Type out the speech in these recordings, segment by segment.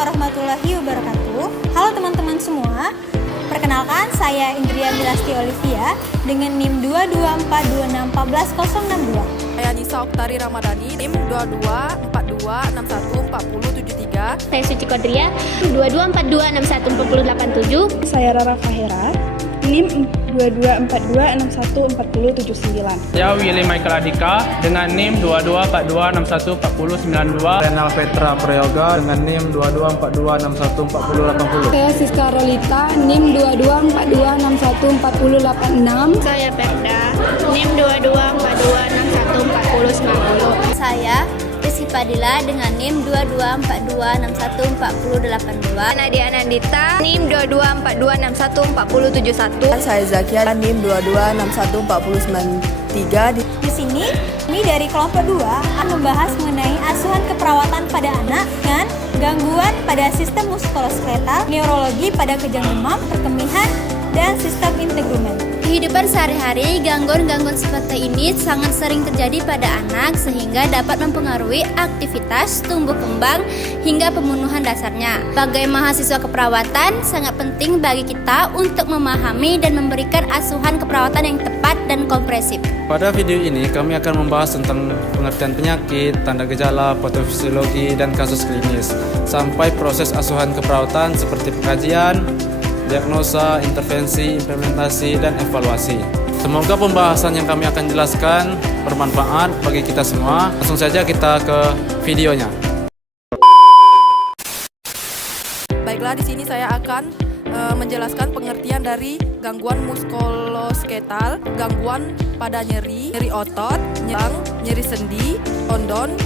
warahmatullahi wabarakatuh. Halo teman-teman semua. Perkenalkan, saya Indria Milasti Olivia dengan NIM 22426140062. Saya Nisa Oktari Ramadhani, NIM 2242614073. Saya Suci Kodria, 2242614087. Saya Rara Fahira, NIM 2242614079. Saya Willy Michael Adika dengan NIM 2242614092. Renal Petra Prayoga dengan NIM 2242614080. Saya Siska Rolita, NIM 2242614086. Saya Perda, NIM 2242614090. Saya Rizky Padilla dengan NIM 2242614082. Nadia Nandita, NIM 2242614071. Saya Zakia, NIM 22614093. Di sini, kami dari kelompok 2 akan membahas mengenai asuhan keperawatan pada anak dengan gangguan pada sistem muskuloskeletal, neurologi pada kejang demam, perkemihan, dan sistem integumen. Kehidupan sehari-hari, gangguan-gangguan seperti ini sangat sering terjadi pada anak sehingga dapat mempengaruhi aktivitas, tumbuh kembang, hingga pembunuhan dasarnya. Sebagai mahasiswa keperawatan, sangat penting bagi kita untuk memahami dan memberikan asuhan keperawatan yang tepat dan komprehensif. Pada video ini kami akan membahas tentang pengertian penyakit, tanda gejala, patofisiologi, dan kasus klinis, sampai proses asuhan keperawatan seperti pengkajian, diagnosa, intervensi, implementasi, dan evaluasi. Semoga pembahasan yang kami akan jelaskan bermanfaat bagi kita semua. Langsung saja kita ke videonya. Baiklah, di sini saya akan menjelaskan pengertian dari gangguan muskuloskeletal, gangguan pada nyeri otot, nyeri sendi, tendon,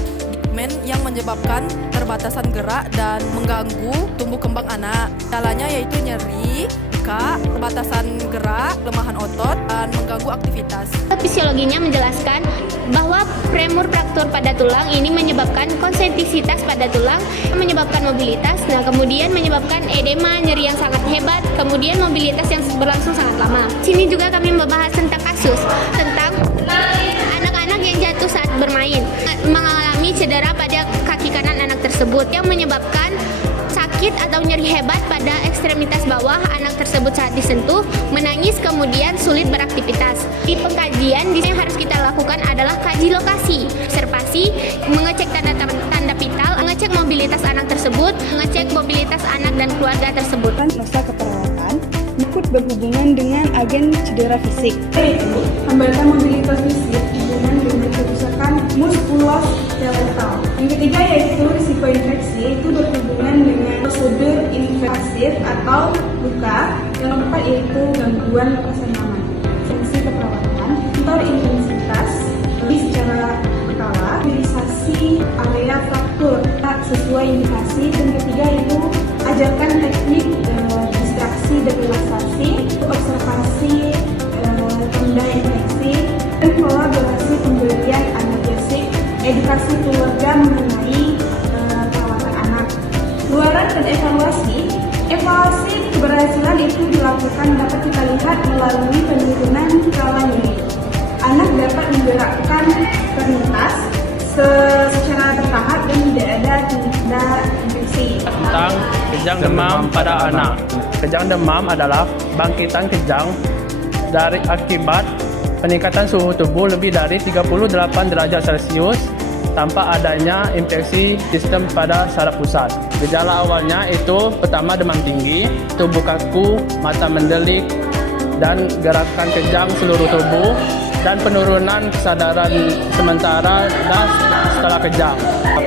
ligamen yang menyebabkan terbatasan gerak dan mengganggu tumbuh kembang anak. Gejalanya yaitu nyeri, bengkak, terbatasan gerak, kelemahan otot, dan mengganggu aktivitas. Fisiologinya menjelaskan bahwa premur fraktur pada tulang ini menyebabkan konsentrisitas pada tulang, menyebabkan mobilitas, kemudian menyebabkan edema, nyeri yang sangat hebat, kemudian mobilitas yang berlangsung sangat lama. Sini juga kami membahas tentang kasus, tentang anak-anak yang jatuh saat bermain, mengalami cedera pada kaki kanan anak tersebut yang menyebabkan sakit atau nyeri hebat pada ekstremitas bawah anak tersebut saat disentuh, menangis, kemudian sulit beraktivitas. Di pengkajian, di sini yang harus kita lakukan adalah kaji lokasi, observasi, mengecek tanda vital, mengecek mobilitas anak tersebut, mengecek mobilitas anak dan keluarga tersebut. Masa keperawatan ikut berhubungan dengan agen cedera fisik, yaitu hambatan mobilitas fisik hubungan dengan kerusakan muskuloskeletal. Yang ketiga yaitu risiko infeksi, itu berhubungan dengan prosedur invasif atau luka. Yang keempat yaitu gangguan rasa nyaman. Fungsi keperawatan, monitor intensitas secara berkala, realisasi area fraktur sesuai indikasi. Dan ketiga yaitu ajarkan teknik distraksi dan relaksasi, observasi tanda infeksi, dan kolaborasi pemberian analgesik, edukasi keluarga mengenai perawatan anak. Luaran dan evaluasi keberhasilan itu dilakukan dapat kita lihat melalui penurunan skala nyeri. Anak dapat menggerakkan terlintas secara bertahap dan tidak ada tanda infeksi. Tentang kejang demam pada anak. Kejang demam adalah bangkitan kejang dari akibat peningkatan suhu tubuh lebih dari 38 derajat Celcius tanpa adanya infeksi sistem pada saraf pusat. Gejala awalnya itu pertama demam tinggi, tubuh kaku, mata mendelik, dan gerakan kejang seluruh tubuh, dan penurunan kesadaran sementara dan skala kejang.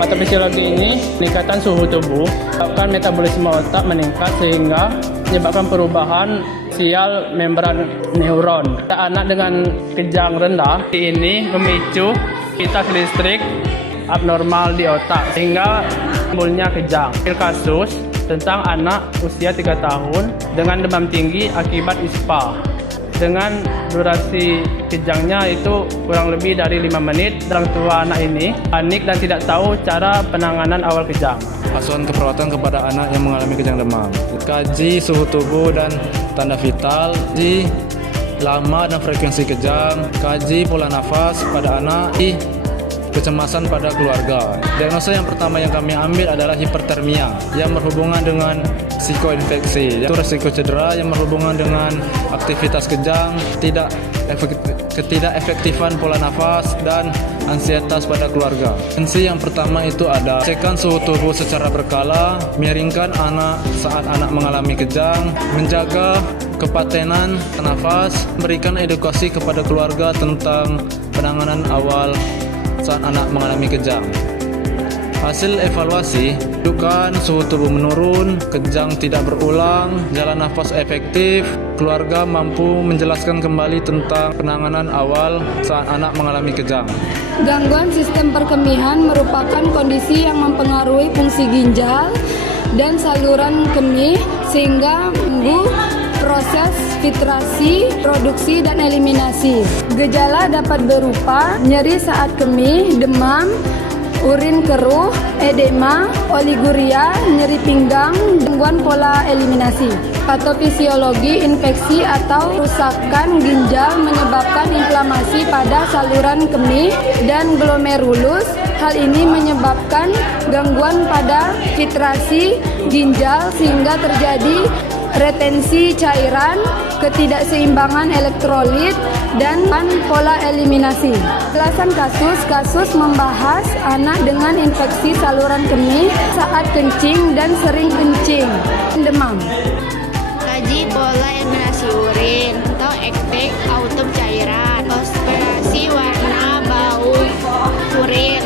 Patofisiologi ini peningkatan suhu tubuh menyebabkan metabolisme otak meningkat sehingga menyebabkan perubahan sial membran neuron. Anak dengan kejang rendah ini memicu aktivitas listrik abnormal di otak sehingga timbulnya kejang. Kasus tentang anak usia 3 tahun dengan demam tinggi akibat ispa dengan durasi kejangnya itu kurang lebih dari 5 menit. Orang tua anak ini panik dan tidak tahu cara penanganan awal kejang. Asuhan keperawatan kepada anak yang mengalami kejang demam. Kaji suhu tubuh dan tanda vital, kaji lama dan frekuensi kejang, kaji pola nafas pada anak, kecemasan pada keluarga. Diagnosa yang pertama yang kami ambil adalah hipertermia yang berhubungan dengan psikoinfeksi, yaitu risiko cedera yang berhubungan dengan aktivitas kejang, ketidakefektifan pola nafas, dan ansietas pada keluarga. Intervensi yang pertama itu ada cekkan suhu tubuh secara berkala, miringkan anak saat anak mengalami kejang, menjaga kepatenan nafas, berikan edukasi kepada keluarga tentang penanganan awal saat anak mengalami kejang. Hasil evaluasi, tunjukkan suhu tubuh menurun, kejang tidak berulang, jalan nafas efektif, keluarga mampu menjelaskan kembali tentang penanganan awal saat anak mengalami kejang. Gangguan sistem perkemihan merupakan kondisi yang mempengaruhi fungsi ginjal dan saluran kemih sehingga mengganggu proses filtrasi, produksi, dan eliminasi. Gejala dapat berupa nyeri saat kemih, demam, urin keruh, edema, oliguria, nyeri pinggang, gangguan pola eliminasi. Patofisiologi infeksi atau kerusakan ginjal menyebabkan inflamasi pada saluran kemih dan glomerulus. Hal ini menyebabkan gangguan pada filtrasi ginjal sehingga terjadi retensi cairan, ketidakseimbangan elektrolit, dan pola eliminasi. Penjelasan kasus membahas anak dengan infeksi saluran kemih saat kencing dan sering kencing, demam. Kaji pola eliminasi urin atau ektek autum cairan, aspirasi warna bau urin,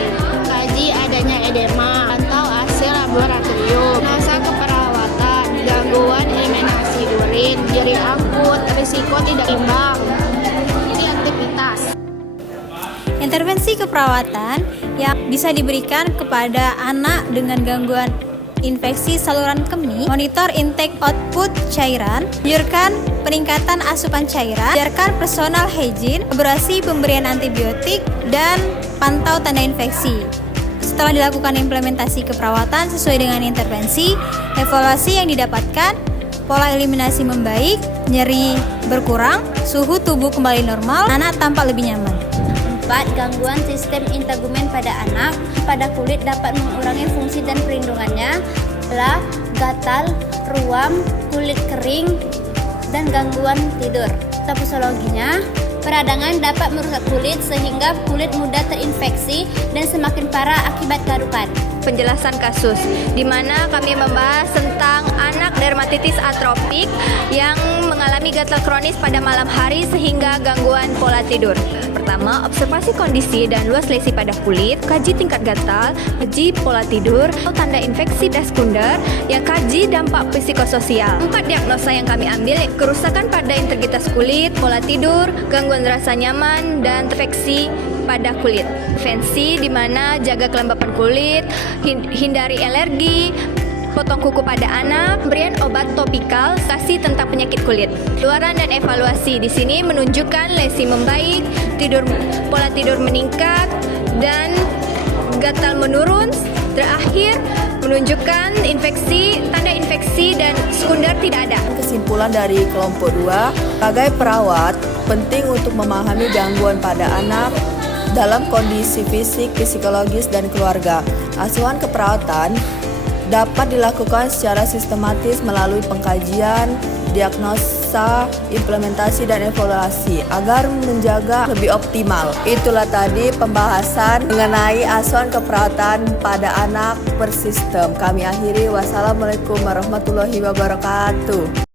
kaji adanya edema atau hasil laboratorium, diagnosa keperawatan, gangguan eliminasi urin, nyeri akut, risiko tidak imbang, ini aktivitas. Intervensi keperawatan yang bisa diberikan kepada anak dengan gangguan infeksi saluran kemih, monitor intake output cairan, anjurkan peningkatan asupan cairan, biarkan personal hygiene, kolaborasi pemberian antibiotik, dan pantau tanda infeksi. Setelah dilakukan implementasi keperawatan sesuai dengan intervensi, evaluasi yang didapatkan, pola eliminasi membaik, nyeri berkurang, suhu tubuh kembali normal, anak tampak lebih nyaman. 4. Gangguan sistem integumen pada anak pada kulit dapat mengurangi fungsi dan perlindungannya, gatal, ruam, kulit kering, dan gangguan tidur. Topologinya, peradangan dapat merusak kulit sehingga kulit mudah terinfeksi dan semakin parah akibat garukan. Penjelasan kasus, di mana kami membahas tentang anak dermatitis atropik yang mengalami gatal kronis pada malam hari sehingga gangguan pola tidur. Pertama, observasi kondisi dan luas lesi pada kulit, kaji tingkat gatal, kaji pola tidur, tanda infeksi sekunder, yang kaji dampak psikososial. 4 diagnosa yang kami ambil, kerusakan pada integritas kulit, pola tidur, gangguan rasa nyaman, dan infeksi pada kulit. Intervensi di mana jaga kelembapan kulit, hindari alergi, potong kuku pada anak, pemberian obat topikal, kasih tentang penyakit kulit. Luaran dan evaluasi di sini menunjukkan lesi membaik, pola tidur meningkat, dan gatal menurun. Terakhir menunjukkan tanda infeksi dan sekunder tidak ada. Kesimpulan dari kelompok 2, sebagai perawat penting untuk memahami gangguan pada anak dalam kondisi fisik, psikologis, dan keluarga. Asuhan keperawatan dapat dilakukan secara sistematis melalui pengkajian, diagnosa, implementasi, dan evaluasi agar menjaga lebih optimal. Itulah tadi pembahasan mengenai asuhan keperawatan pada anak per sistem. Kami akhiri, wassalamualaikum warahmatullahi wabarakatuh.